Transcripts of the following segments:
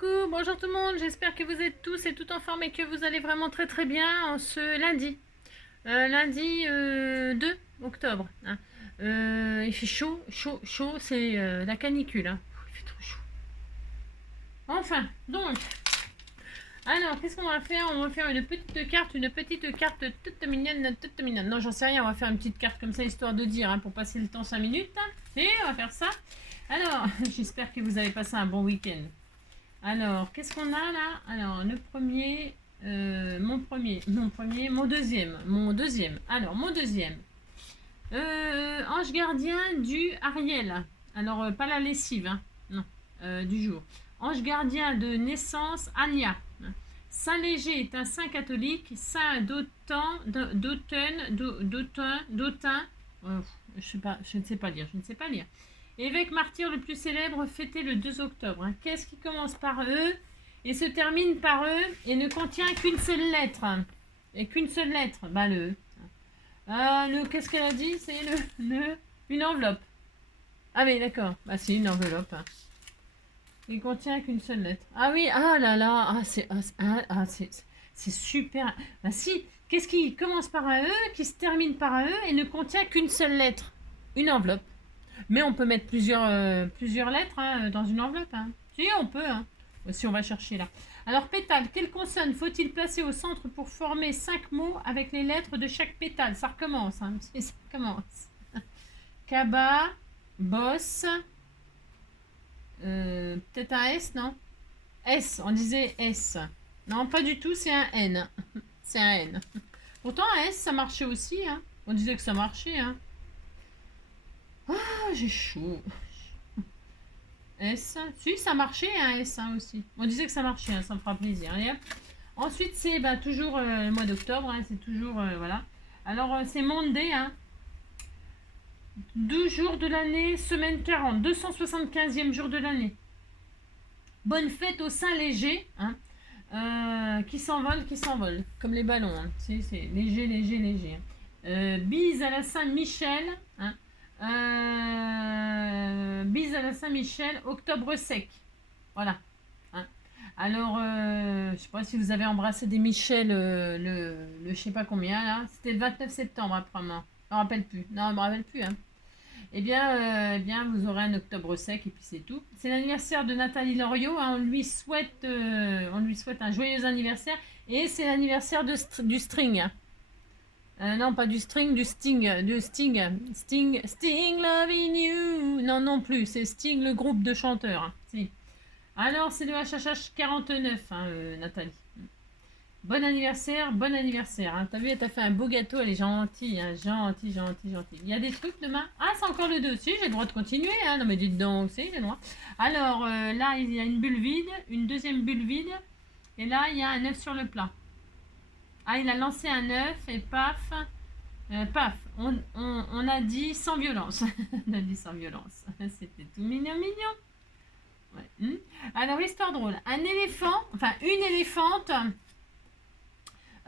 coucou, bonjour tout le monde, j'espère que vous êtes tous et toutes en forme et que vous allez vraiment très très bien en ce lundi. Lundi 2 octobre. Hein. Il fait chaud, chaud, chaud, c'est la canicule. Hein. Il fait trop chaud. Enfin, donc, alors qu'est-ce qu'on va faire? On va faire une petite carte toute mignonne, toute mignonne. Non, j'en sais rien, on va faire une petite carte comme ça histoire de dire, hein, pour passer le temps 5 minutes. Hein. Et on va faire ça. Alors, j'espère que vous avez passé un bon week-end. Alors, qu'est-ce qu'on a là? Alors, le premier, mon deuxième. Alors, mon deuxième. Ange gardien du Ariel. Alors, pas la lessive, hein. Non, du jour. Ange gardien de naissance, Anya. Saint Léger est un saint catholique, saint d'Autun, je ne sais pas lire, évêque martyr le plus célèbre, fêté le 2 octobre. Hein. Qu'est-ce qui commence par E et se termine par E et ne contient qu'une seule lettre? Et qu'une seule lettre, bah le E. Qu'est-ce qu'elle a dit? C'est une enveloppe. Ah oui, d'accord. Bah c'est une enveloppe. Hein. Il contient qu'une seule lettre. Ah oui, ah là là, c'est super. Bah si, qu'est-ce qui commence par un E, qui se termine par un E et ne contient qu'une seule lettre? Une enveloppe. Mais on peut mettre plusieurs lettres, hein, dans une enveloppe. Hein. Si, on peut. Hein. Si on va chercher là. Alors, pétale. Quelle consonne faut-il placer au centre pour former 5 mots avec les lettres de chaque pétale? Ça recommence. Hein. Ça recommence. Kaba, boss. Peut-être un S, non? S, on disait S. Non, pas du tout, c'est un N. C'est un N. Pourtant, un S, ça marchait aussi. Hein. On disait que ça marchait. Hein. Ah, j'ai chaud. S. Si, ça marchait, un S hein, aussi. On disait que ça marchait, hein, ça me fera plaisir. Allez, hop. Ensuite, c'est toujours le mois d'octobre. Hein, c'est toujours, voilà. Alors, c'est Monday. Hein. 12 jours de l'année, semaine 40. 275e jour de l'année. Bonne fête au Saint Léger. Hein, qui s'envole. Comme les ballons. Hein. C'est léger, léger, léger. Bise à la Saint-Michel. Hein. Bise à la Saint-Michel, octobre sec. Voilà. Hein. Alors, je sais pas si vous avez embrassé des Michel le je sais pas combien là. C'était le 29 septembre apparemment. Je me rappelle plus. Non, je me rappelle plus. Hein. Eh bien, vous aurez un octobre sec et puis c'est tout. C'est l'anniversaire de Nathalie Loriot. Hein. On lui souhaite un joyeux anniversaire et c'est l'anniversaire du string. Hein. Non, pas du string, du Sting. Sting, loving you. Non, non plus, c'est Sting, le groupe de chanteurs. Hein. Si. Alors, c'est le HHH 49, hein, Nathalie. Bon anniversaire, bon anniversaire. Hein. T'as vu, elle t'a fait un beau gâteau, elle est gentille, hein. Gentille. Il y a des trucs demain? Ah, c'est encore le 2. Si, j'ai le droit de continuer. Hein. Non, mais dites donc, si, j'ai le droit. Alors, là, il y a une bulle vide, une deuxième bulle vide. Et là, il y a un œuf sur le plat. Ah, il a lancé un œuf et paf, on a dit sans violence. On a dit sans violence. C'était tout mignon. Ouais. Alors, histoire drôle. Une éléphante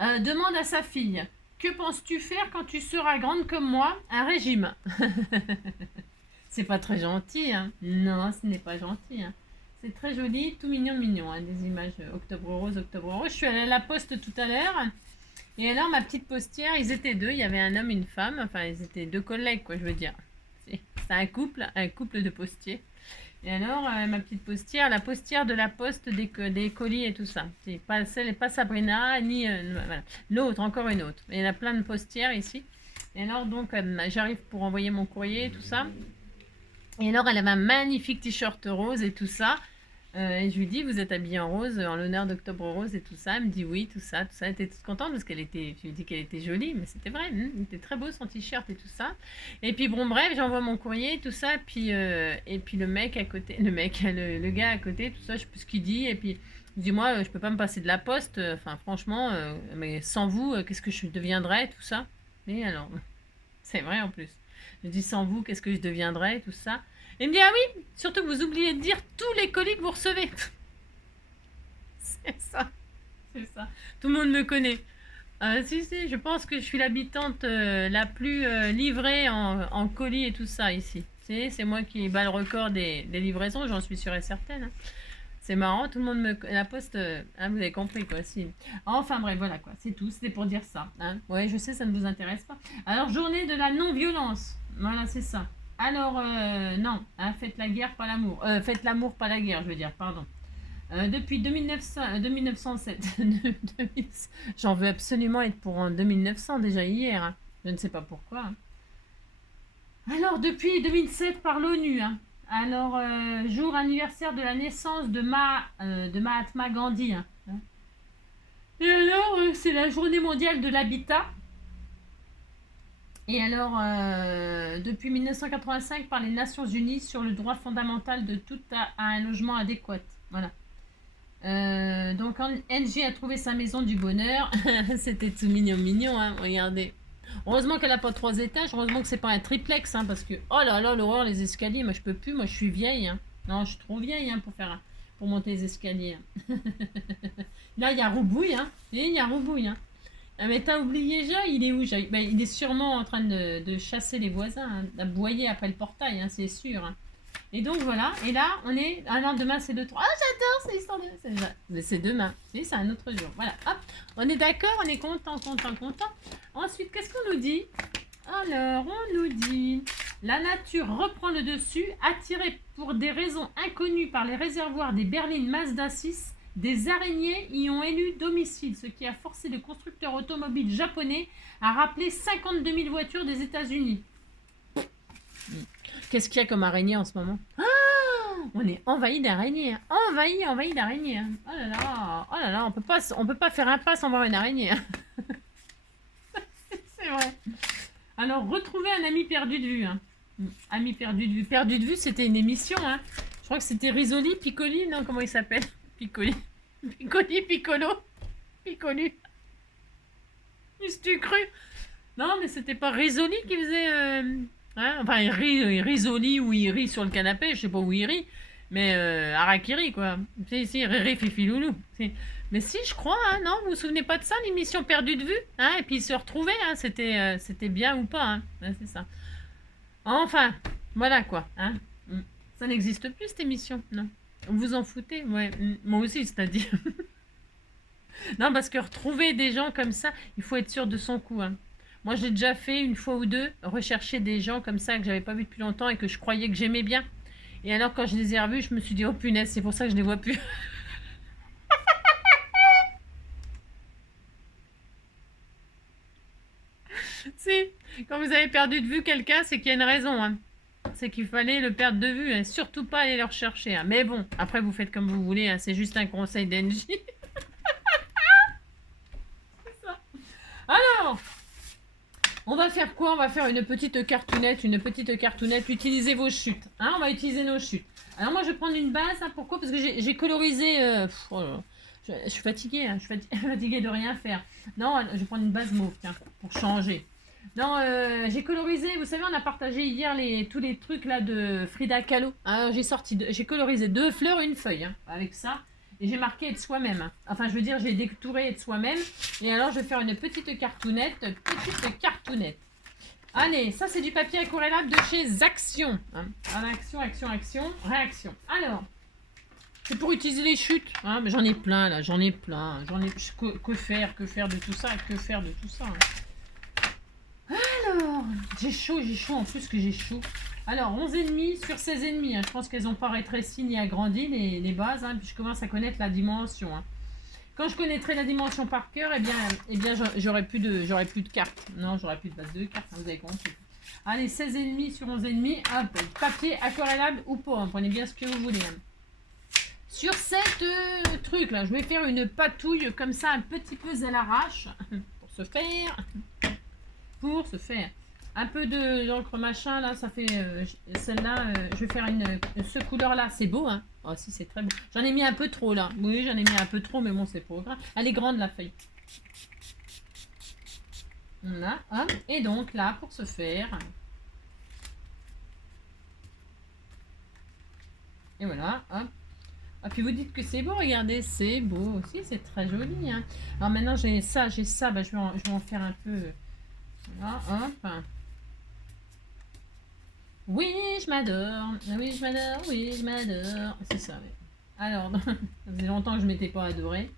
demande à sa fille, que penses-tu faire quand tu seras grande comme moi? Un régime. C'est pas très gentil, hein. Non, ce n'est pas gentil, hein. C'est très joli, tout mignon, hein, des images octobre rose. Je suis allée à la poste tout à l'heure. Et alors, ma petite postière, ils étaient deux. Il y avait un homme et une femme. Enfin, ils étaient deux collègues, quoi, je veux dire. C'est un couple de postiers. Et alors, ma petite postière, la postière de la poste des colis et tout ça. C'est pas Sabrina, ni voilà. L'autre, encore une autre. Et il y en a plein de postières ici. Et alors, donc, j'arrive pour envoyer mon courrier et tout ça. Et alors, elle avait un magnifique t-shirt rose et tout ça. Et je lui dis, vous êtes habillée en rose, en l'honneur d'Octobre Rose et tout ça. Elle me dit oui, tout ça. Elle était toute contente parce je lui ai dit qu'elle était jolie, mais c'était vrai. Il était très beau son t-shirt et tout ça. Et puis bon, bref, j'envoie mon courrier et tout ça. Et puis le mec à côté, le gars à côté, tout ça, je sais plus ce qu'il dit. Et puis je dis, moi, je peux pas me passer de la poste. Enfin, franchement, mais sans vous, qu'est-ce que je deviendrais, tout ça. Et alors, c'est vrai en plus. Je dis, sans vous, qu'est-ce que je deviendrais, tout ça. Il me dit, ah oui, surtout que vous oubliez de dire tous les colis que vous recevez. C'est ça. Tout le monde me connaît. Si, je pense que je suis l'habitante la plus livrée en colis et tout ça ici. C'est moi qui bats le record des livraisons, j'en suis sûre et certaine. Hein. C'est marrant, tout le monde me la poste. Hein, vous avez compris quoi, si. Enfin bref, voilà quoi, c'est tout. C'était pour dire ça. Hein. Ouais, je sais, ça ne vous intéresse pas. Alors, journée de la non-violence. Voilà, c'est ça. Alors, non, hein, faites la guerre, pas l'amour. Faites l'amour, pas la guerre, je veux dire, pardon. Depuis 2907. J'en veux absolument être pour en 2900 déjà hier. Hein. Je ne sais pas pourquoi. Hein. Alors, depuis 2007 par l'ONU. Hein. Alors, jour anniversaire de la naissance de Mahatma Gandhi. Hein. Et alors, c'est la journée mondiale de l'habitat. Et alors, depuis 1985 par les Nations Unies sur le droit fondamental de tout à un logement adéquat. Voilà. Donc NG a trouvé sa maison du bonheur. C'était tout mignon mignon, hein, regardez. Heureusement qu'elle a pas 3 étages, heureusement que c'est pas un triplex, hein, parce que oh là là l'horreur les escaliers, moi je peux plus, moi je suis vieille. Hein. Non, je suis trop vieille hein, pour monter les escaliers. Hein. Là il y a Roubouille, hein. Et il y a Roubouille, hein. Ah, mais t'as oublié Jay, il est où Jay? Ben, il est sûrement en train de chasser les voisins, hein, d'aboyer après le portail, hein, c'est sûr. Hein. Et donc voilà, et là on est. Ah non, demain c'est 2-3. Ah j'adore, c'est l'histoire de. Mais c'est demain, c'est un autre jour. Voilà, hop, on est d'accord, on est content. Ensuite, qu'est-ce qu'on nous dit? Alors, on nous dit la nature reprend le dessus, attirée pour des raisons inconnues par les réservoirs des berlines Mazda 6. Des araignées y ont élu domicile, ce qui a forcé le constructeur automobile japonais à rappeler 52 000 voitures des États-Unis. Qu'est-ce qu'il y a comme araignée en ce moment? On est envahi d'araignées. Envahi d'araignées. Oh là là, on peut pas faire un pas sans voir une araignée. C'est vrai. Alors, retrouver un ami perdu de vue. Hein. Ami perdu de vue. Perdu de vue, c'était une émission. Hein. Je crois que c'était Risoli, Piccoli, non, comment il s'appelle? Piccoli. Piccolo. Piccoli. Qu'est-ce cru? Non, mais c'était pas Risoli qui faisait... Hein, enfin, il rit ou il rit sur le canapé, je sais pas où il rit, mais Harakiri, quoi. Si, Riri, Fifi, Loulou. Mais si, je crois, hein, non? Vous vous souvenez pas de ça, l'émission Perdue de vue? Hein, et puis ils se retrouvaient, hein, c'était bien ou pas, hein? Ouais, c'est ça. Enfin, voilà, quoi. Hein. Ça n'existe plus, cette émission, non? Vous vous en foutez? Ouais, moi aussi, c'est-à-dire. Non, parce que retrouver des gens comme ça, il faut être sûr de son coup, hein. Moi, j'ai déjà fait une fois ou deux, rechercher des gens comme ça que j'avais pas vu depuis longtemps et que je croyais que j'aimais bien. Et alors, quand je les ai revus, je me suis dit, oh punaise, c'est pour ça que je les vois plus. Si, quand vous avez perdu de vue quelqu'un, c'est qu'il y a une raison. Hein. C'est qu'il fallait le perdre de vue et surtout pas aller le rechercher. Hein. Mais bon, après, vous faites comme vous voulez. Hein. C'est juste un conseil d'Engie. C'est ça. Alors, on va faire quoi? On va faire une petite cartoonette. Utilisez vos chutes. Hein, on va utiliser nos chutes. Alors moi, je vais prendre une base. Hein, pourquoi? Parce que j'ai colorisé... je suis fatiguée. Hein, je suis fatiguée de rien faire. Non, je vais prendre une base mauve, tiens, pour changer. Non, j'ai colorisé... Vous savez, on a partagé hier tous les trucs là de Frida Kahlo. Hein, j'ai colorisé 2 fleurs, une feuille. Hein, avec ça. Et j'ai marqué être soi-même. Enfin, je veux dire, j'ai détouré être soi-même. Et alors, je vais faire une petite cartoonette. Allez, ça, c'est du papier aquarellable de chez Action. Hein. Action, réaction. Alors, c'est pour utiliser les chutes. Hein. Mais j'en ai plein, là. Que faire de tout ça? Hein. Alors, j'ai chaud. En plus que j'ai chaud. Alors, 11 ennemis sur 16 ennemis. Hein. Je pense qu'elles n'ont pas rétréci ni agrandi les bases. Hein, puis je commence à connaître la dimension. Hein. Quand je connaîtrai la dimension par cœur, eh bien j'aurai plus de cartes. Non, j'aurai plus de base de cartes. Hein, vous avez compris. Allez, 16 ennemis sur 11 ennemis. Hop, papier aquarellable ou pas. Hein, prenez bien ce que vous voulez. Hein. Sur cette truc là, je vais faire une patouille comme ça, un petit peu à l'arrache. Pour se faire. Un peu d'encre machin, là, ça fait... celle-là, je vais faire ce couleur-là. C'est beau, hein? Oh, si, c'est très beau. J'en ai mis un peu trop, là. Oui, j'en ai mis un peu trop, mais bon, c'est pas grave. Elle est grande, la feuille. Voilà, hop. Et donc, là, pour ce faire... Et voilà, hop. Ah, puis vous dites que c'est beau, regardez, c'est beau aussi, c'est très joli, hein. Alors maintenant, j'ai ça, bah, je vais en faire un peu... Voilà, hop. Oui, je m'adore. C'est ça, oui. Alors, ça faisait longtemps que je ne m'étais pas adorée.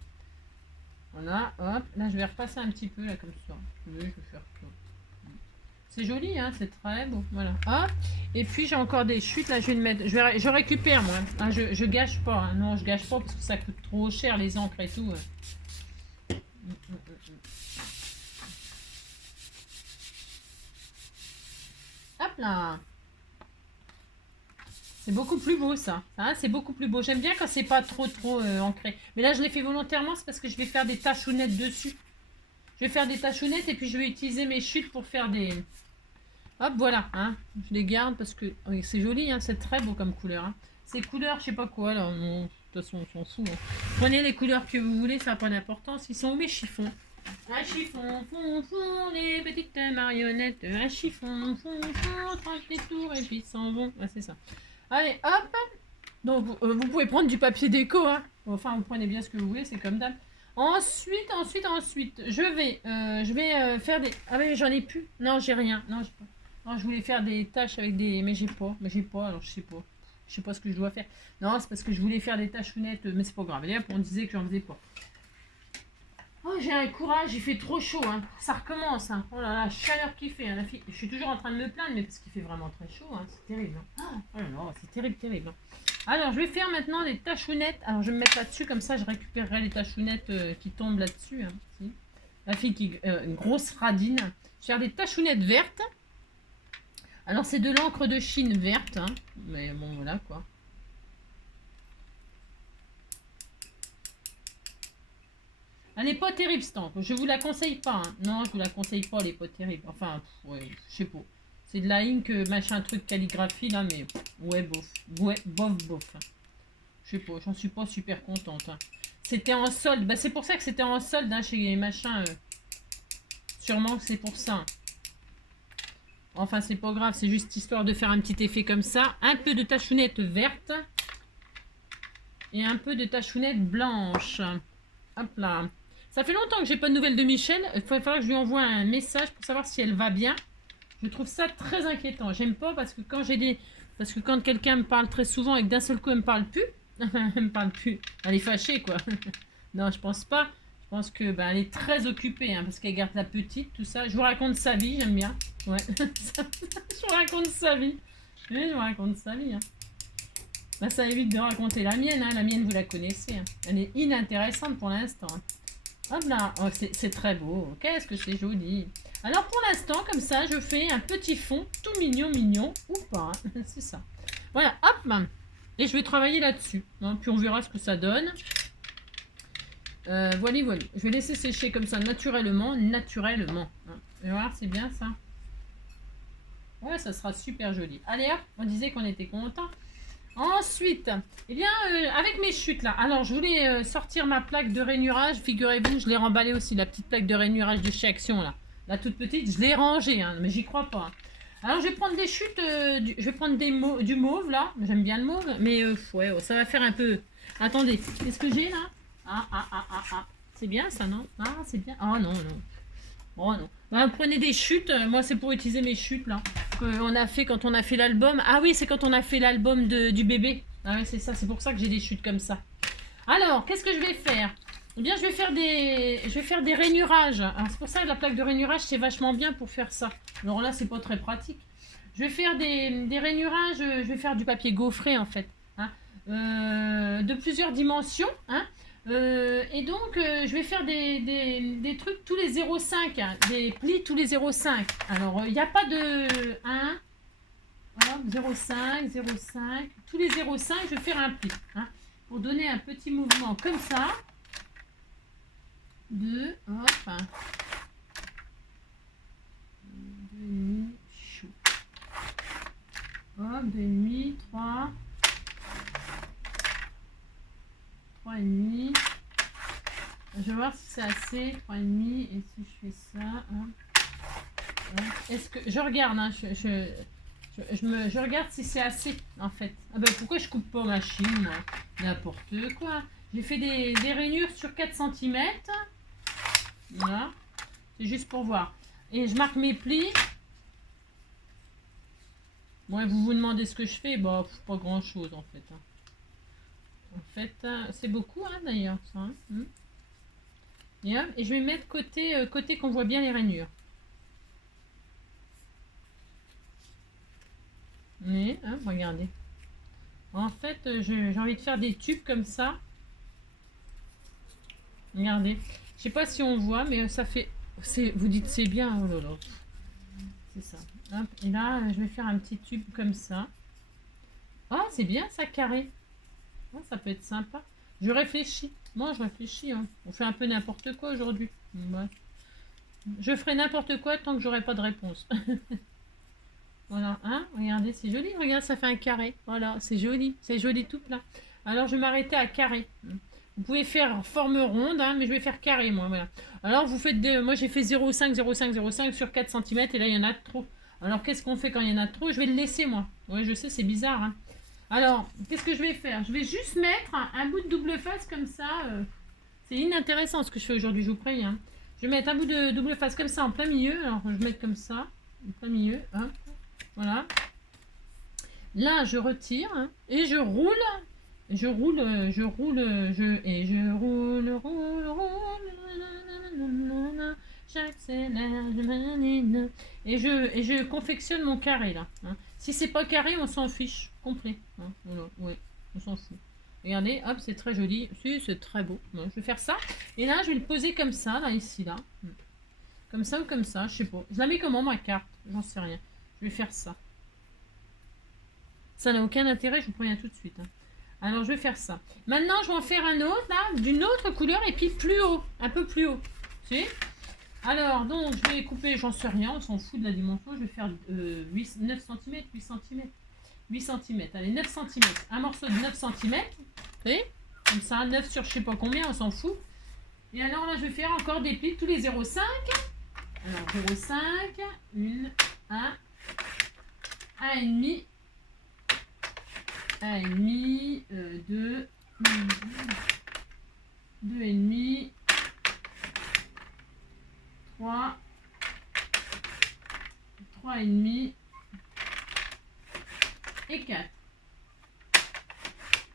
Voilà, hop. Là, je vais repasser un petit peu, là, comme ça. Je vais faire ça. C'est joli, hein, c'est très beau. Voilà. Hop. Et puis, j'ai encore des chutes. Là, je vais le mettre. Je récupère, moi. Ah, je gâche pas. Hein. Non, je gâche pas parce que ça coûte trop cher, les encres et tout. Hop là. C'est beaucoup plus beau ça, hein, c'est beaucoup plus beau. J'aime bien quand c'est pas trop ancré. Mais là je l'ai fait volontairement, c'est parce que je vais faire des tachounettes dessus. Je vais faire des tachounettes et puis je vais utiliser mes chutes pour faire des... Hop, voilà, hein. Je les garde parce que oui, c'est joli, hein, c'est très beau comme couleur. Hein. Ces couleurs, je sais pas quoi, là, de toute façon on s'en fout. Hein. Prenez les couleurs que vous voulez, ça n'a pas d'importance. Ils sont où mes chiffons? Un chiffon, font, les petites marionnettes. Un chiffon, font, tranche des tours et puis s'en vont. Ah, c'est ça. Allez, hop. Donc, vous pouvez prendre du papier déco. Hein. Enfin, vous prenez bien ce que vous voulez, c'est comme d'hab. Ensuite, je vais faire des... Ah mais j'en ai plus. Non, j'ai rien. Non, j'ai pas. Non, je voulais faire des tâches avec des... Mais j'ai pas. Alors je sais pas. Je sais pas ce que je dois faire. Non, c'est parce que je voulais faire des tâchounettes, mais c'est pas grave. D'ailleurs, on disait que j'en faisais pas. Oh, j'ai un courage, il fait trop chaud, hein. Ça recommence, hein. Oh là là, chaleur qu'il fait, hein. La fille... Je suis toujours en train de me plaindre, mais parce qu'il fait vraiment très chaud, hein. C'est terrible, hein. Oh là là, c'est terrible, terrible. Hein. Alors, je vais faire maintenant des tachounettes. Alors, je vais me mettre là-dessus, comme ça, je récupérerai les tachounettes qui tombent là-dessus. Hein. Si. La fille qui... une grosse radine. Je vais faire des tachounettes vertes. Alors, c'est de l'encre de Chine verte, hein. Mais bon, voilà, quoi. Elle n'est pas terrible, cette encre. Je vous la conseille pas. Hein. Non, je vous la conseille pas, elle n'est pas terrible. Enfin, ouais, je sais pas. C'est de la ink, machin, truc calligraphie, là, mais ouais, bof. Ouais, bof. Hein. Je sais pas, j'en suis pas super contente. Hein. C'était en solde. Bah, c'est pour ça que c'était en solde hein, chez machin. Sûrement que c'est pour ça. Hein. Enfin, c'est pas grave, c'est juste histoire de faire un petit effet comme ça. Un peu de tachounette verte. Et un peu de tachounette blanche. Hop là. Ça fait longtemps que j'ai pas de nouvelles de Michel. Il va falloir que je lui envoie un message pour savoir si elle va bien. Je trouve ça très inquiétant. J'aime pas parce que quand quelqu'un me parle très souvent et que d'un seul coup elle me parle plus, elle me parle plus. Elle est fâchée quoi. Non, je pense pas. Je pense que elle est très occupée hein, parce qu'elle garde la petite, tout ça. Je vous raconte sa vie, j'aime bien. Ouais. Je vous raconte sa vie. Oui, je vous raconte sa vie. Hein. Bah, ça évite de raconter la mienne. Hein. La mienne, vous la connaissez. Hein. Elle est inintéressante pour l'instant. Hein. Hop là, oh, c'est très beau. Qu'est-ce que c'est joli. Alors pour l'instant, comme ça, je fais un petit fond tout mignon ou pas. Hein. C'est ça. Voilà, hop. Et je vais travailler là-dessus. Hein, puis on verra ce que ça donne. Voilà. Je vais laisser sécher comme ça naturellement. Hein. Et voilà, c'est bien ça. Ouais, ça sera super joli. Allez hop, on disait qu'on était content. Ensuite, eh bien, avec mes chutes là, alors je voulais sortir ma plaque de rainurage, figurez-vous, je l'ai remballée aussi, la petite plaque de rainurage de chez Action là, la toute petite, je l'ai rangée, hein, mais j'y crois pas. Hein. Alors je vais prendre des chutes, je vais prendre du mauve là, j'aime bien le mauve, mais ouais, ça va faire un peu... Attendez, qu'est-ce que j'ai là? Ah, c'est bien ça non? Ah, c'est bien, oh non. Oh non. Bah, prenez des chutes. Moi, c'est pour utiliser mes chutes là. Qu'on a fait quand on a fait l'album. Ah oui, c'est quand on a fait l'album du bébé. Ah oui, c'est ça. C'est pour ça que j'ai des chutes comme ça. Alors, qu'est-ce que je vais faire? Eh bien, je vais faire des rainurages. C'est pour ça que la plaque de rainurage, c'est vachement bien pour faire ça. Alors là, c'est pas très pratique. Je vais faire des rainurages. Je vais faire du papier gaufré en fait. Hein, de plusieurs dimensions. Hein. Et donc, je vais faire des trucs tous les 0,5, hein, des plis tous les 0,5. Alors, il n'y a pas de 1, voilà, 0,5, 0,5. Tous les 0,5, je vais faire un pli. Hein, pour donner un petit mouvement comme ça. 2, hop. 2,5, chou. Hop, 2,5, 3. 3,5. Je vais voir si c'est assez. 3,5. Et si je fais ça. Hein. Est-ce que. Je regarde. Hein, je regarde si c'est assez en fait. Ah ben pourquoi je coupe pas ma machine moi? N'importe quoi. J'ai fait des rainures sur 4 cm. Voilà. C'est juste pour voir. Et je marque mes plis. Bon, et vous vous demandez ce que je fais. Bah, pas grand chose en fait. Hein. En fait, c'est beaucoup, hein, d'ailleurs, ça. Hein. Et, hop, et je vais mettre côté qu'on voit bien les rainures. Mais, hein, regardez. En fait, j'ai envie de faire des tubes comme ça. Regardez. Je sais pas si on voit, mais ça fait... Vous dites c'est bien, oh là là. C'est ça. Hop. Et là, je vais faire un petit tube comme ça. Oh, c'est bien ça, carré. Oh, ça peut être sympa. Je réfléchis. Moi, je réfléchis. Hein. On fait un peu n'importe quoi aujourd'hui. Ouais. Je ferai n'importe quoi tant que j'aurai pas de réponse. Voilà, hein, regardez, c'est joli. Regarde, ça fait un carré. Voilà, c'est joli. C'est joli tout plein. Alors, je vais m'arrêter à carré. Vous pouvez faire forme ronde, hein, mais je vais faire carré, moi. Voilà. Alors, vous faites moi, j'ai fait 0,5, 0,5, 0,5 sur 4 cm. Et là, il y en a trop. Alors, qu'est-ce qu'on fait quand il y en a trop? Je vais le laisser, moi. Oui, je sais, c'est bizarre. Hein. Alors, qu'est-ce que je vais faire? Je vais juste mettre un bout de double face comme ça. C'est inintéressant ce que je fais aujourd'hui, je vous préviens. Hein. Je vais mettre un bout de double face comme ça en plein milieu. Alors, je vais mettre comme ça, en plein milieu. Hein. Voilà. Là, je retire hein, et je roule. Je roule, et je roule. J'accélère, et je confectionne mon carré là. Hein. Si c'est pas carré, on s'en fiche complet. Hein. Voilà, ouais, on s'en fout. Regardez, hop, c'est très joli. Si, c'est très beau. Bon, je vais faire ça. Et là, je vais le poser comme ça, là, ici, là. Comme ça ou comme ça, je sais pas. Je la mets comment ma carte? J'en sais rien. Je vais faire ça. Ça n'a aucun intérêt, je vous préviens tout de suite. Hein. Alors, je vais faire ça. Maintenant, je vais en faire un autre, là, d'une autre couleur, et puis plus haut, un peu plus haut. Tu sais. Alors, donc, je vais couper, j'en sais rien, on s'en fout de la dimension. Je vais faire 9 cm, 8 cm. 8 cm, allez, 9 cm. Un morceau de 9 cm. Vous voyez? Comme ça, 9 sur je sais pas combien, on s'en fout. Et alors, là, je vais faire encore des plis tous les 0,5. Alors, 0,5, 1, 1,5. 1,5, 2, 2,5, 3, 3,5 et 4.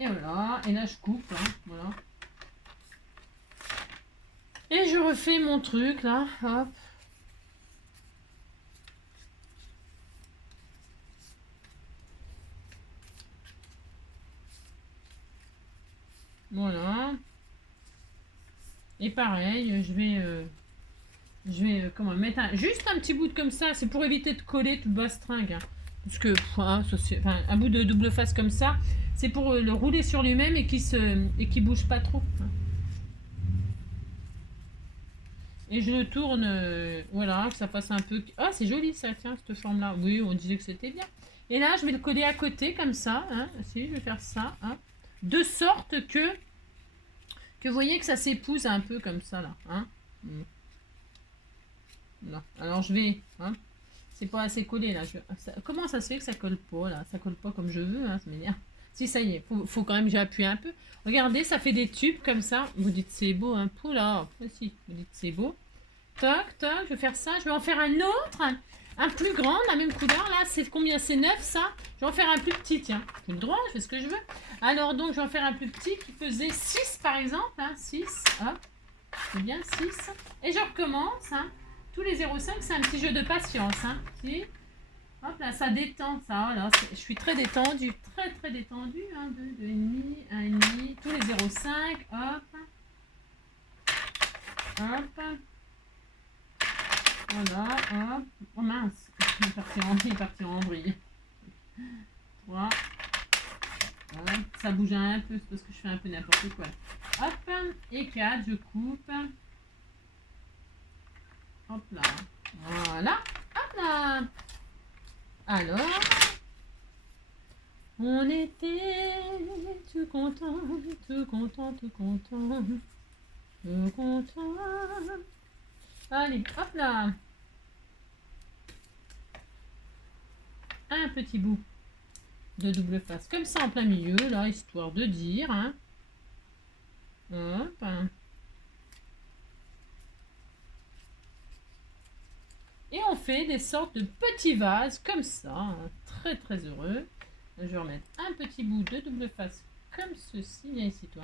Et voilà, et là je coupe, hein, voilà. Et je refais mon truc là, hop. Voilà. Et pareil, je vais comment mettre juste un petit bout de comme ça, c'est pour éviter de coller toute bastringue. Hein. Parce que un bout de double face comme ça, c'est pour le rouler sur lui-même et qui bouge pas trop. Hein. Et je le tourne, voilà, que ça fasse un peu. Ah, c'est joli ça, tiens, cette forme-là. Oui, on disait que c'était bien. Et là, je vais le coller à côté comme ça. Hein. Si, je vais faire ça. Hein. De sorte que vous voyez que ça s'épouse un peu comme ça là. Hein. Là. Alors je vais. Hein. C'est pas assez collé là. Comment ça se fait que ça colle pas là? Ça colle pas comme je veux, hein, ça m'énerve. Si ça y est, faut quand même que j'appuie un peu. Regardez, ça fait des tubes comme ça. Vous dites c'est beau, hein. Poula, si, vous dites c'est beau. Toc, toc, je vais faire ça. Je vais en faire un autre, un plus grand, la même couleur. Là, c'est combien? C'est 9 ça. Je vais en faire un plus petit, tiens. J'ai le droit, je fais ce que je veux. Alors donc, je vais en faire un plus petit qui faisait 6 par exemple. Hein, 6, hop. C'est bien 6. Et je recommence, hein. Tous les 0,5, c'est un petit jeu de patience. Hein. Si. Hop là, ça détend, ça. Voilà, je suis très détendue, très très détendue. 1, 2, 2,5, 1,5. Tous les 0,5, hop. Hop. Voilà, hop. Oh mince, il est parti en vrille. 3. Voilà. Ça bouge un peu, c'est parce que je fais un peu n'importe quoi. Hop, et 4, je coupe. Hop là. Voilà. Hop là. Alors, on était tout content, tout content, tout content, tout content. Allez, hop là. Un petit bout de double face, comme ça en plein milieu, là, histoire de dire. Hein. Hop. Et on fait des sortes de petits vases comme ça, hein, très très heureux. Je vais remettre un petit bout de double face comme ceci. Viens ici, toi.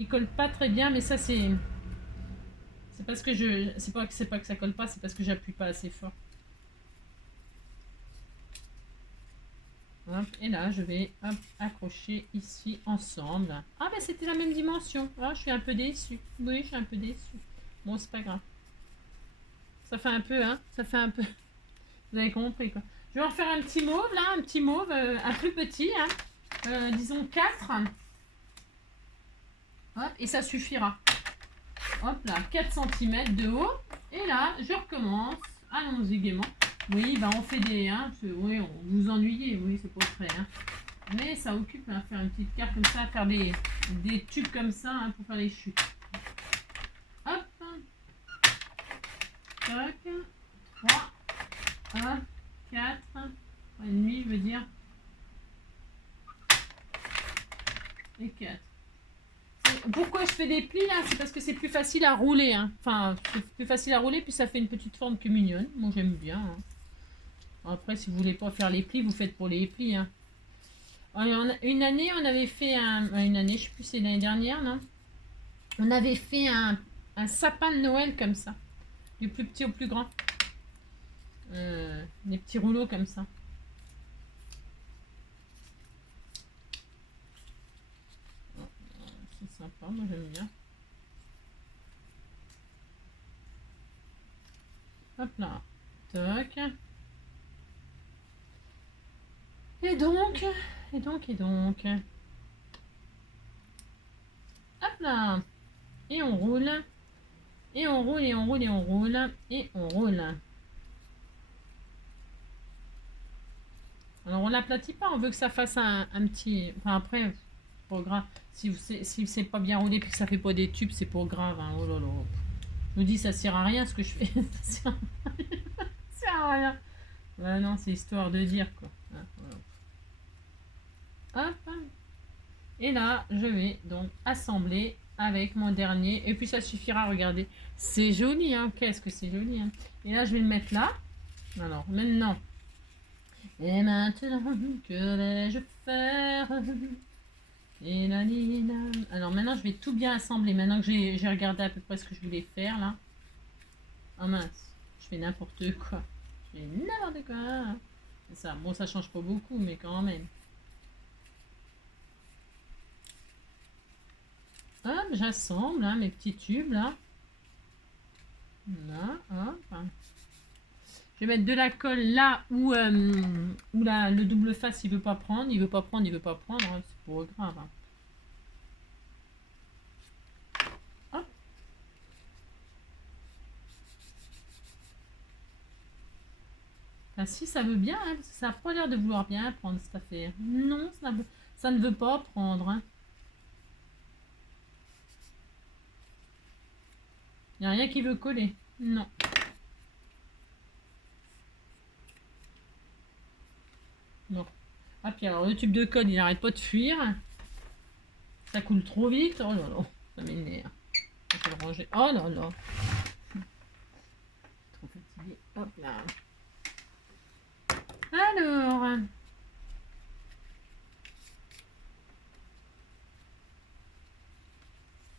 Il colle pas très bien, mais ça c'est parce que c'est pas que ça colle pas, c'est parce que j'appuie pas assez fort. Hop, et là je vais hop, accrocher ici ensemble. Ah ben c'était la même dimension. Ah, je suis un peu déçue. Oui, je suis un peu déçue. Bon, c'est pas grave. Ça fait un peu, hein. Ça fait un peu. Vous avez compris quoi. Je vais en faire un petit mauve là, un petit mauve, un plus petit, hein. Disons 4. Hop, et ça suffira. Hop là, 4 cm de haut. Et là, je recommence. Allons-y gaiement. Oui, bah on fait des... Hein, oui, on vous ennuyez, oui, c'est pas très... Hein. Mais ça occupe, hein, faire une petite carte comme ça, faire des tubes comme ça, hein, pour faire les chutes. Hop. Tac. 3. 1. 4. 3,5, je veux dire. Et 4. Pourquoi je fais des plis là? C'est parce que c'est plus facile à rouler. Hein. Enfin, c'est plus facile à rouler, puis ça fait une petite forme plus mignonne. Moi j'aime bien. Hein. Après, si vous voulez pas faire les plis, vous faites pour les plis. Hein. Une année, on avait fait une année, je sais plus, c'est l'année dernière, non? On avait fait un sapin de Noël comme ça. Du plus petit au plus grand. Des petits rouleaux comme ça. C'est sympa, moi j'aime bien. Hop là. Toc. Et donc. Hop là. Et on roule. Et on roule, et on roule, et on roule. Et on roule. Alors on l'aplatit pas, on veut que ça fasse un petit... Enfin après, pas grave. Si c'est pas bien roulé puis que ça fait pas des tubes, c'est pas grave. Hein. Oh là là. Je me dis ça sert à rien ce que je fais. Ça sert à rien. Bah non, c'est histoire de dire quoi. Ah, voilà. Hop. Et là, je vais donc assembler avec mon dernier. Et puis ça suffira, regardez. C'est joli, hein. Qu'est-ce que c'est joli, hein. Et là, je vais le mettre là. Alors, maintenant. Et maintenant, que vais-je faire? Et là, alors maintenant, je vais tout bien assembler. Maintenant que j'ai regardé à peu près ce que je voulais faire, là. Oh mince, je fais n'importe quoi. Je fais n'importe quoi. C'est ça. Bon, ça change pas beaucoup, mais quand même. Hop, j'assemble hein, mes petits tubes là. Là, hop. Je vais mettre de la colle là où le double face il veut pas prendre, il veut pas prendre, hein, c'est pas grave. Hein. Hop. Enfin, si ça veut bien, hein, parce que ça n'a pas l'air de vouloir bien prendre cette affaire. Non, ça ne veut pas prendre. Hein. Il n'y a rien qui veut coller. Non. Non. Ah, puis alors le tube de colle, il n'arrête pas de fuir. Ça coule trop vite. Oh là là, ça m'énerve. Je vais le ranger. Oh là là. Trop fatigué. Hop là. Alors.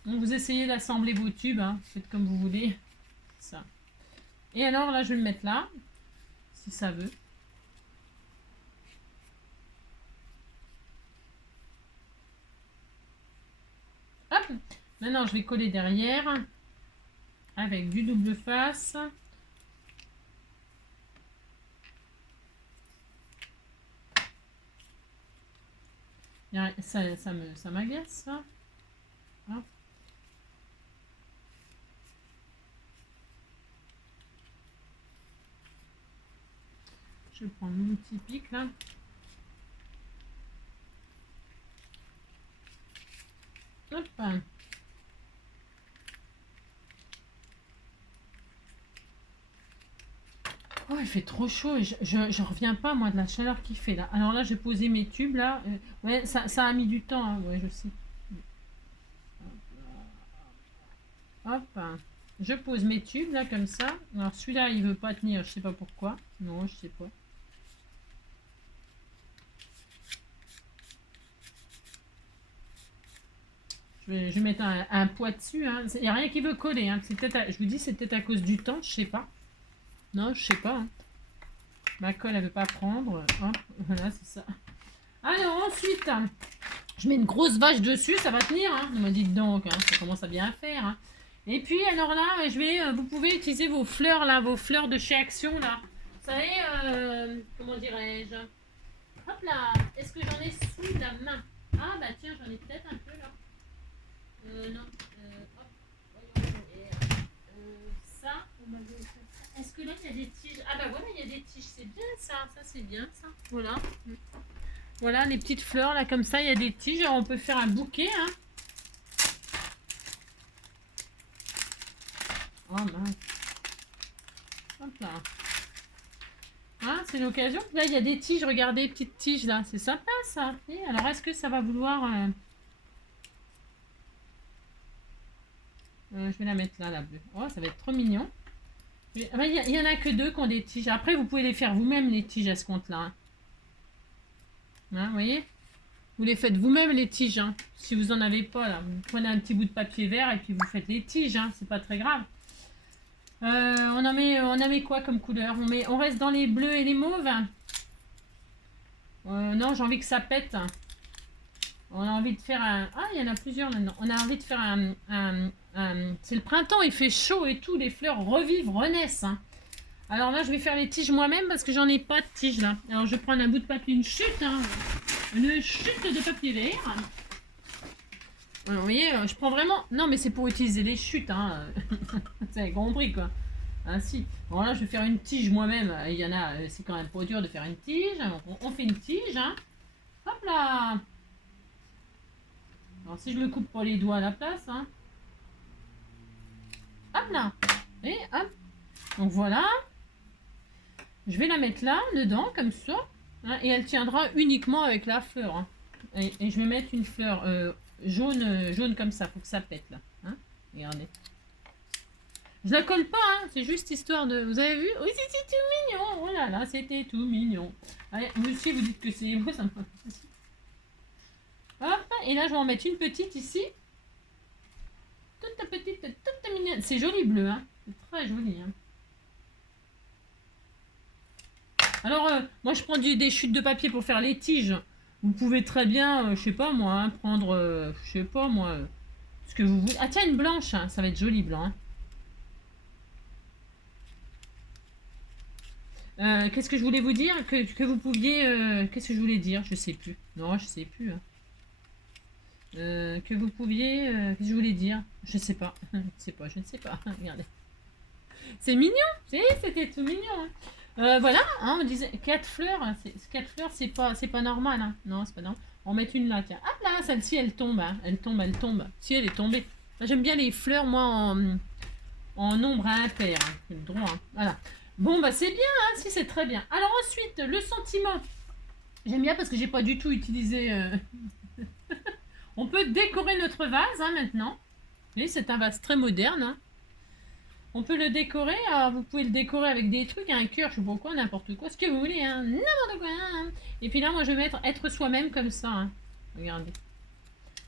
Vous essayez d'assembler vos tubes. Hein. Faites comme vous voulez. Ça. Et alors là, je vais le mettre là. Si ça veut. Hop. Maintenant, je vais coller derrière. Avec du double face. Ça m'agace ça. Hop. Je vais prendre mon petit pic là. Hop. Oh, il fait trop chaud et je reviens pas moi de la chaleur qu'il fait là. Alors là, j'ai posé mes tubes là. Ouais, ça a mis du temps, hein. Ouais, je sais. Hop. je pose mes tubes là comme ça. Alors celui-là il veut pas tenir, je sais pas pourquoi. Non, je sais pas. Je vais mettre un poids dessus. Il n'y a rien qui veut coller. Hein. Je vous dis, c'est peut-être à cause du temps, je sais pas. Non, je sais pas. Hein. Ma colle, elle veut pas prendre. Hop, voilà, c'est ça. Alors ensuite, je mets une grosse vache dessus, ça va tenir. Hein. Me dites donc, hein, ça commence à bien faire. Hein. Et puis alors là, vous pouvez utiliser vos fleurs là, vos fleurs de chez Action là. Vous savez, comment dirais-je? Hop là, est-ce que j'en ai sous la main? Ah bah tiens, j'en ai peut-être un peu là. Non. Hop, voyons. Ça, on m'avait fait. Est-ce que là il y a des tiges? Ah bah voilà, il y a des tiges, c'est bien ça. Ça c'est bien ça. Voilà. Voilà les petites fleurs là comme ça, il y a des tiges. Alors, on peut faire un bouquet. Hein. Oh mince. Hop là. Hein, c'est l'occasion. Là il y a des tiges, regardez, petites tiges là. C'est sympa ça. Et alors est-ce que ça va vouloir... je vais la mettre là, la bleue. Oh, ça va être trop mignon. Il y en a que 2 qui ont des tiges. Après, vous pouvez les faire vous-même, les tiges à ce compte-là. Hein. Hein, vous voyez? Vous les faites vous-même, les tiges. Hein. Si vous n'en avez pas, là, vous prenez un petit bout de papier vert et puis vous faites les tiges. Hein. C'est pas très grave. On en met quoi comme couleur? On reste dans les bleus et les mauves. Non, j'ai envie que ça pète. On a envie de faire un... Ah, il y en a plusieurs maintenant. On a envie de faire c'est le printemps, il fait chaud et tout. Les fleurs revivent, renaissent. Hein. Alors là, je vais faire les tiges moi-même parce que j'en ai pas de tiges là. Alors je vais prendre un bout de papier, une chute. Hein. Une chute de papier vert. Alors, vous voyez, je prends vraiment... Non, mais c'est pour utiliser les chutes. Hein. Vous avez compris quoi. Ainsi. Bon là, je vais faire une tige moi-même. Il y en a, c'est quand même pas dur de faire une tige. Donc, on fait une tige. Hein. Hop là. Alors si je me coupe pas les doigts à la place, hein. Hop là. Et hop. Donc voilà. Je vais la mettre là, dedans, comme ça. Hein, et elle tiendra uniquement avec la fleur. Hein. Et je vais mettre une fleur jaune comme ça. Faut que ça pète là. Hein. Regardez. Je la colle pas, hein. C'est juste histoire de... Vous avez vu? Oui, c'était tout mignon. Oh là là, c'était tout mignon. Allez, vous aussi, vous dites que c'est... Moi, ça me... Hop, et là je vais en mettre une petite ici. Toute petite, toute mignonne. C'est joli bleu, hein. C'est très joli, hein. Alors, moi je prends des chutes de papier pour faire les tiges. Vous pouvez très bien, je sais pas moi, hein, prendre, je sais pas moi, ce que vous voulez. Ah tiens, une blanche, hein. Ça va être joli blanc. Hein. Qu'est-ce que je voulais vous dire que vous pouviez... Qu'est-ce que je voulais dire? Je sais plus. Non, je sais plus. Hein. Que vous pouviez... Qu'est-ce que je voulais dire? Je sais pas. Je ne sais pas. Regardez. C'est mignon. C'était tout mignon. Hein. Voilà, hein, on disait 4 fleurs. 4 fleurs, c'est pas normal. Hein. Non, c'est pas normal. On met une là, tiens. Ah là, celle-ci, elle tombe. Hein. Elle tombe. Si, elle est tombée. J'aime bien les fleurs, moi, en nombre impair. Hein. C'est le droit. Hein. Voilà. Bon, bah c'est bien. Hein. Si, c'est très bien. Alors ensuite, le sentiment. J'aime bien parce que j'ai pas du tout utilisé... On peut décorer notre vase hein, maintenant. Vous voyez, c'est un vase très moderne. Hein. On peut le décorer. Alors, vous pouvez le décorer avec des trucs, un cœur, je sais pas quoi, n'importe quoi, ce que vous voulez. Hein, n'importe quoi. Hein. Et puis là, moi, je vais mettre être soi-même comme ça. Hein. Regardez.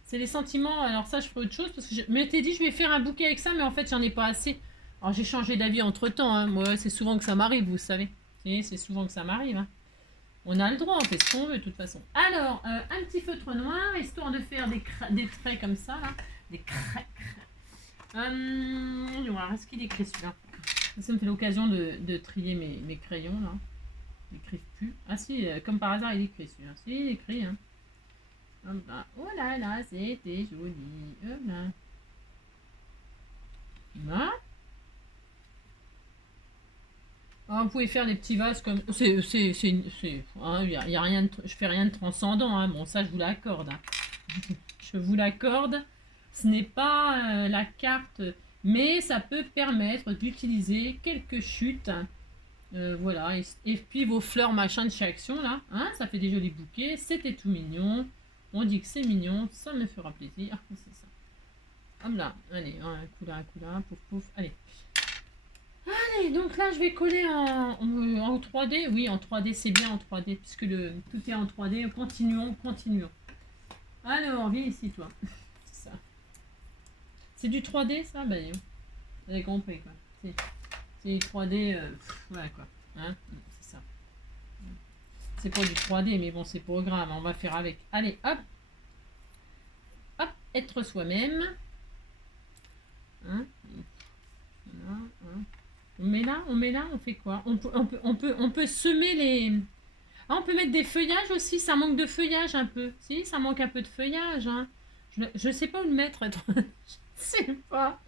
C'est les sentiments. Alors ça, je ferai autre chose parce que je m'étais dit, je vais faire un bouquet avec ça, mais en fait, j'en ai pas assez. Alors, j'ai changé d'avis entre-temps. Hein. Moi, c'est souvent que ça m'arrive, vous savez. C'est souvent que ça m'arrive. Hein. On a le droit, on fait ce qu'on veut de toute façon. Alors, un petit feutre noir, histoire de faire des traits comme ça, là. Des craies. Je vais voir, est-ce qu'il est écrit celui-là? Ça me fait l'occasion de trier mes crayons, là. Ils n'écrivent plus. Ah si, comme par hasard, il est écrit celui-là. Si, il est écrit, hein. Oh là là, c'était joli. Oh là. Là. Ah, vous pouvez faire des petits vases comme... Hein, y a rien je fais rien de transcendant. Hein. Bon, ça, je vous l'accorde. Hein. Je vous l'accorde. Ce n'est pas la carte, mais ça peut permettre d'utiliser quelques chutes. Voilà. Et puis vos fleurs machin de chez Action, là. Hein, ça fait des jolis bouquets. C'était tout mignon. On dit que c'est mignon. Ça me fera plaisir. C'est ça. Hop là, allez, un coup là, pouf pouf, allez. Allez, donc là je vais coller en 3D. Oui, en 3D, c'est bien en 3D, puisque tout est en 3D. Continuons, continuons. Alors, viens ici, toi. C'est ça. C'est du 3D, ça? Bah, vous avez compris, quoi. C'est du 3D, voilà, quoi. Hein, c'est ça. C'est pas du 3D, mais bon, c'est pas grave, on va faire avec. Allez, hop. Hop, être soi-même. Hein, voilà, hein. On met là, on fait quoi? On peut semer les... Ah, on peut mettre des feuillages aussi, ça manque de feuillage un peu. Si, ça manque un peu de feuillage. Hein. Je sais pas où le mettre. Je sais pas.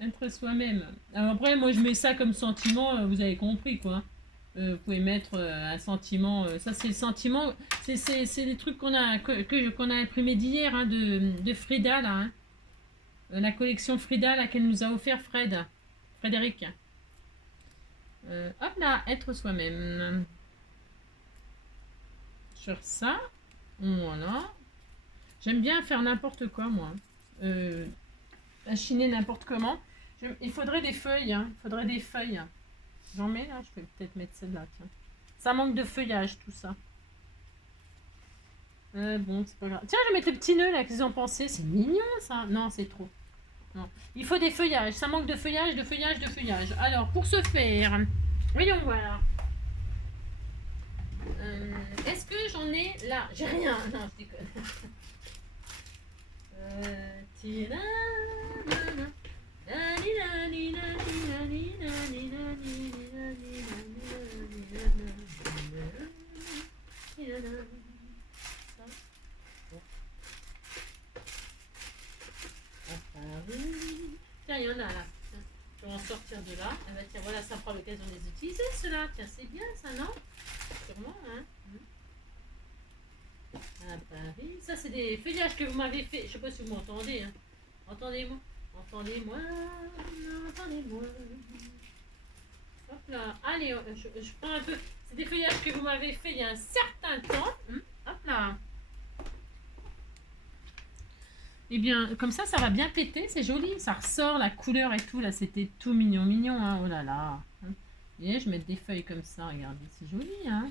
Être soi-même. Alors après, moi je mets ça comme sentiment, vous avez compris quoi. Vous pouvez mettre un sentiment. Ça, c'est le sentiment. C'est les trucs qu'on a imprimés d'hier, hein, de Frida, là. Hein. La collection Frida, là, qu'elle nous a offert Frédéric. Hop là, être soi-même. Sur ça. Voilà. J'aime bien faire n'importe quoi, moi. Chiner n'importe comment. Il faudrait des feuilles. Hein. Il faudrait des feuilles. J'en mets là. Je peux peut-être mettre celle-là. Tiens. Ça manque de feuillage, tout ça. Bon, c'est pas grave. Tiens, je vais mettre les petits nœuds là. Qu'est-ce que vous en pensez? C'est mignon, ça. Non, c'est trop. Non. Il faut des feuillages. Ça manque de feuillage, de feuillage, de feuillage. Alors, pour ce faire, voyons voir. Est-ce que j'en ai là? J'ai rien. Non, je déconne. Tiens, il y en a là. Je vais en sortir de là. Ah bah tiens, voilà, ça fera l'occasion de les utiliser, ceux-là. Tiens, c'est bien ça, non? Sûrement, hein. À Paris. Ça, c'est des feuillages que vous m'avez fait. Je sais pas si vous m'entendez. Hein. Entendez-moi. Entendez-moi. Entendez-moi. Hop là. Allez, je prends un peu. C'est des feuillages que vous m'avez fait il y a un certain temps. Hop là. Et bien, comme ça va bien péter. C'est joli. Ça ressort la couleur et tout. Là, c'était tout mignon, mignon. Hein. Oh là là. Et je mets des feuilles comme ça. Regardez, c'est joli. Hein.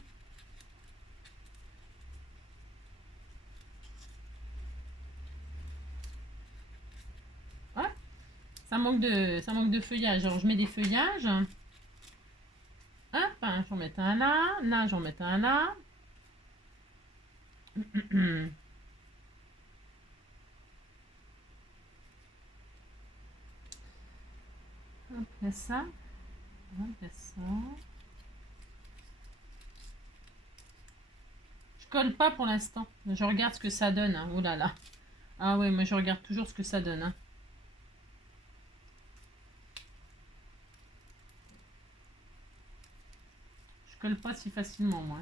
Ça manque de feuillage. Alors, je mets des feuillages. Hop, j'en mets un là. Là, j'en mets un là. Hop, là, ça. Hop, là, ça. Je colle pas pour l'instant. Je regarde ce que ça donne. Hein. Oh là là. Ah ouais, moi, je regarde toujours ce que ça donne. Hein. Je colle pas si facilement, moi.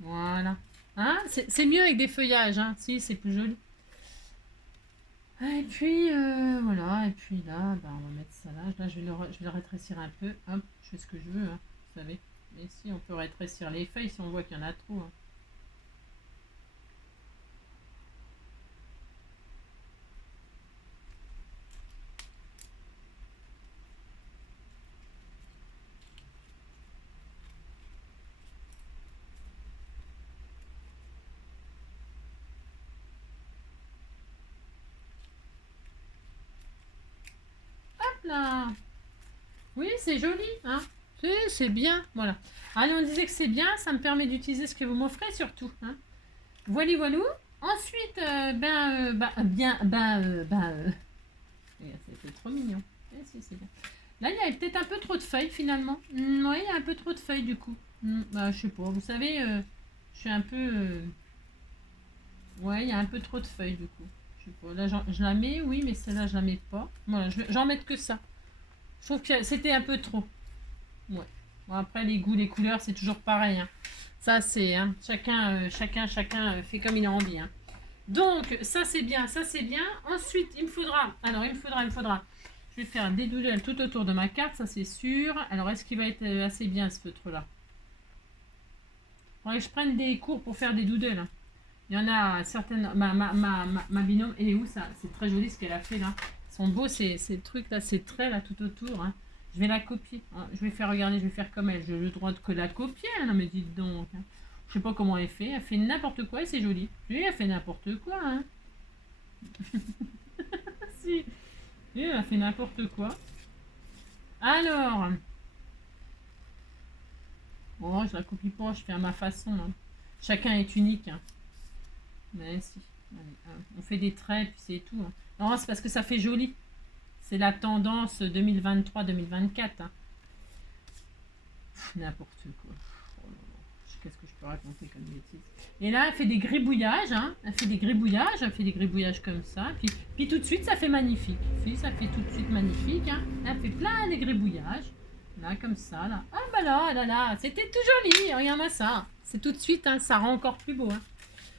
Voilà. Hein, c'est mieux avec des feuillages. Hein. Si, c'est plus joli. Et puis, voilà. Et puis là, bah, on va mettre ça là. Là, je vais le rétrécir un peu. Hop, je fais ce que je veux. Hein, vous savez. Mais si, on peut rétrécir les feuilles si on voit qu'il y en a trop. Hein. Là. Oui, c'est joli, hein. C'est bien, voilà. Allez, on disait que c'est bien, ça me permet d'utiliser ce que vous m'offrez surtout. Hein. Voilà, voilà. Ensuite, c'était trop mignon. C'est bien. Là, il y avait peut-être un peu trop de feuilles finalement. Oui, il y a un peu trop de feuilles du coup. Bah, je sais pas, vous savez, je suis un peu... Ouais, il y a un peu trop de feuilles du coup. Je sais pas, là, je la mets, oui, mais celle-là, je la mets pas. Voilà, j'en mets que ça. Je trouve que c'était un peu trop. Ouais. Bon, après, les goûts, les couleurs, c'est toujours pareil. Hein. Ça, c'est... Hein, chacun fait comme il a envie. Hein. Donc, ça, c'est bien, ça, c'est bien. Ensuite, il me faudra... Alors, il me faudra... Je vais faire des doodles tout autour de ma carte, ça, c'est sûr. Alors, est-ce qu'il va être assez bien, ce feutre-là? Faudrait que je prenne des cours pour faire des doodles. Hein. Il y en a certaines... Ma binôme, elle est où ça? C'est très joli ce qu'elle a fait là. Ils sont beaux ces trucs là, ces traits là tout autour. Hein. Je vais la copier. Hein. Je vais faire, regarder, je vais faire comme elle. J'ai le droit de que la copier. Hein. Non mais dites donc. Hein. Je sais pas comment elle fait. Elle fait n'importe quoi et c'est joli. Oui, elle fait n'importe quoi. Hein. Si. Et elle a fait n'importe quoi. Alors. Oh, je la copie pas, je fais à ma façon. Hein. Chacun est unique. Hein. Mais si. Allez, on fait des traits, puis c'est tout. Hein. Non, c'est parce que ça fait joli. C'est la tendance 2023-2024. Hein. N'importe quoi. Oh là là. Qu'est-ce que je peux raconter comme bêtise. Et là, elle fait des gribouillages. Hein. Elle fait des gribouillages comme ça. Puis tout de suite, ça fait magnifique. Si, ça fait tout de suite magnifique. Hein. Elle fait plein de gribouillages. Là, comme ça, là. Ah bah là, c'était tout joli. Regarde ça. C'est tout de suite, hein, ça rend encore plus beau. Hein.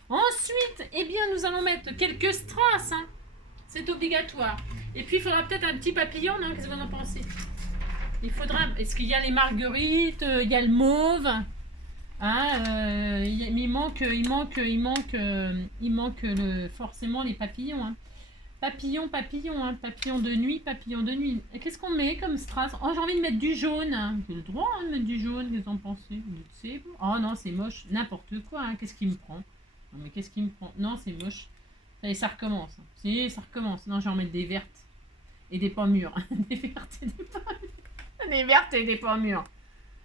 Ensuite, eh bien, nous allons mettre quelques strass. Hein. C'est obligatoire. Et puis, il faudra peut-être un petit papillon, non? Qu'est-ce que vous en pensez? Il faudra... Est-ce qu'il y a les marguerites? Il y a le mauve. Hein, il manque forcément les papillons. Hein. Papillon, hein. Papillon de nuit. Qu'est-ce qu'on met comme strass? Oh, j'ai envie de mettre du jaune. Hein. J'ai le droit de mettre du jaune. Qu'est-ce que vous en pensez? C'est beau. Oh non, c'est moche. N'importe quoi. Hein. Qu'est-ce qui me prend? Non, mais qu'est-ce qui me prend? Non, c'est moche. Allez, ça recommence. Si, ça recommence. Non, je vais en mettre des vertes. Et des pas mûres. Des vertes et des pas mûres. Des vertes et des pas mûres.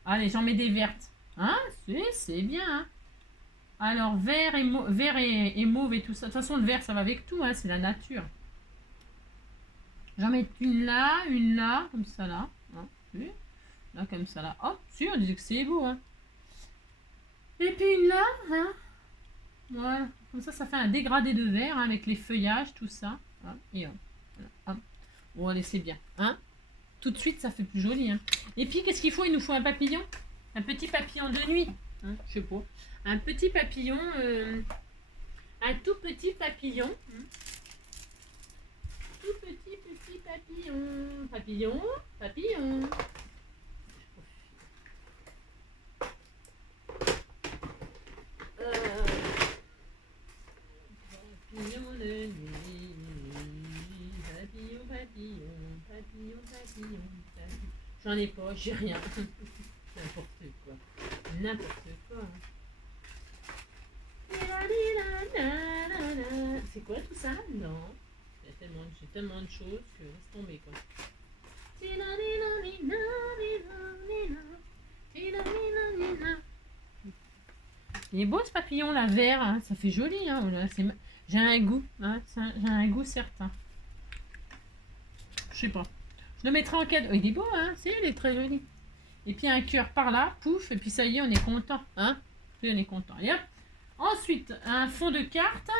Allez, j'en mets des vertes. Hein? C'est bien. Hein? Alors, vert et mauve et tout ça. De toute façon, le vert, ça va avec tout. Hein? C'est la nature. J'en mets une là, comme ça là. Hein? Là, comme ça là. Oh, si, on disait que c'est beau. Hein? Et puis une là. Hein? Voilà. Comme ça fait un dégradé de vert hein, avec les feuillages, tout ça. Hein? Et hop. Bon, allez, c'est bien. Hein? Tout de suite, ça fait plus joli. Hein? Et puis, qu'est-ce qu'il faut? Il nous faut un papillon. Un petit papillon de nuit. Hein? Je sais pas. Un petit papillon. Un tout petit papillon. Hein? Tout petit papillon. Papillon. Papillon de nuit. Papillon. J'en ai pas, j'ai rien. N'importe quoi. C'est quoi tout ça? Non. J'ai tellement de choses que laisse tomber quoi. Il est beau ce papillon là, vert, hein. Ça fait joli. Hein. Voilà, j'ai un goût, hein. J'ai un goût certain. Je sais pas. Je le mettrai en cadeau. Il est beau, hein. Si, il est très joli. Et puis un cœur par là, pouf, et puis ça y est, on est content. Hein. Puis on est content. Et hop. Ensuite, un fond de carte.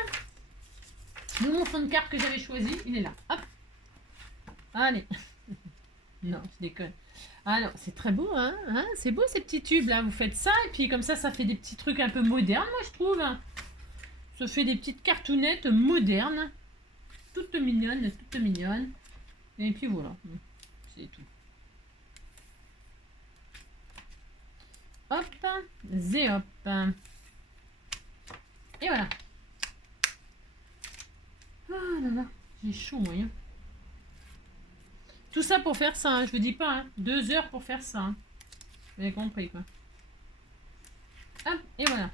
Mon fond de carte que j'avais choisi, il est là. Hop. Allez. Non, je déconne. Alors, c'est très beau, hein, c'est beau ces petits tubes là. Vous faites ça, et puis comme ça fait des petits trucs un peu modernes, moi je trouve. Hein. Ça fait des petites cartounettes modernes. Toutes mignonnes. Et puis voilà. C'est tout. Hop. Zéhop. Et voilà. Ah là là, j'ai chaud moyen. Tout ça pour faire ça, hein. Je vous dis pas, hein. 2 heures pour faire ça. Hein. Vous avez compris quoi. Hop, et voilà.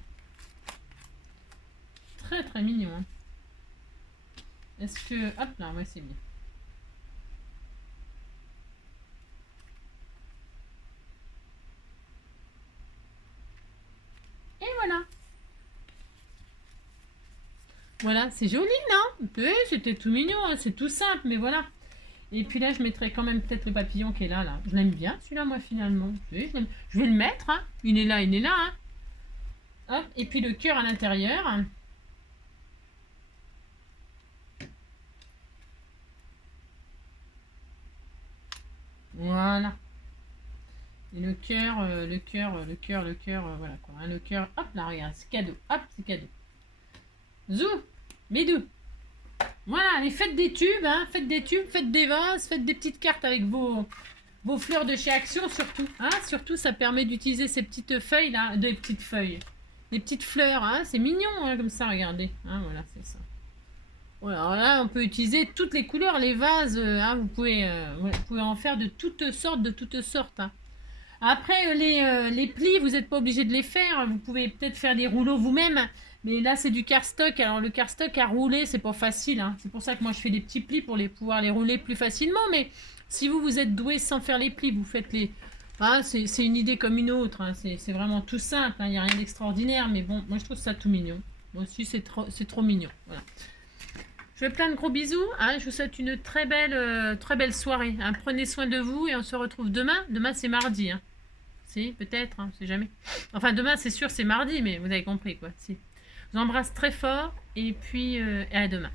Très très mignon. Hein. Est-ce que... Hop là, ouais c'est bien. Et voilà. Voilà, c'est joli, non? Oui, c'était tout mignon, hein. C'est tout simple, mais voilà. Et puis là, je mettrai quand même peut-être le papillon qui est là. Je l'aime bien, celui-là, moi, finalement. Oui, je vais le mettre. Hein. Il est là. Hein. Hop. Et puis le cœur à l'intérieur. Voilà. Et le cœur, voilà quoi. Hein, le cœur, hop là, regarde, c'est cadeau. Hop, c'est cadeau. Zou, bidou. Voilà, allez, faites des tubes, hein, faites des vases, faites des petites cartes avec vos fleurs de chez Action surtout. Hein, surtout, ça permet d'utiliser ces petites feuilles là, des petites feuilles. des petites fleurs, hein, c'est mignon, hein, comme ça, regardez. Hein, voilà, c'est ça. Voilà, alors là, on peut utiliser toutes les couleurs, les vases, hein, vous pouvez en faire de toutes sortes. Hein. Après, les plis, vous n'êtes pas obligé de les faire. Vous pouvez peut-être faire des rouleaux vous-même. Mais là, c'est du cardstock. Alors, le cardstock à rouler, c'est pas facile. Hein. C'est pour ça que moi, je fais des petits plis pour pouvoir les rouler plus facilement. Mais si vous êtes doué sans faire les plis, vous faites les... Ah, c'est une idée comme une autre. Hein. C'est vraiment tout simple. Il n'y a rien d'extraordinaire. Mais bon, moi, je trouve ça tout mignon. Moi aussi, c'est trop mignon. Voilà. Je vous fais plein de gros bisous. Hein. Je vous souhaite une très belle soirée. Hein. Prenez soin de vous et on se retrouve demain. Demain, c'est mardi. Hein. Si, peut-être, hein, on sait jamais. Enfin, demain, c'est sûr, c'est mardi, mais vous avez compris, quoi. Si. Je vous embrasse très fort et puis à demain.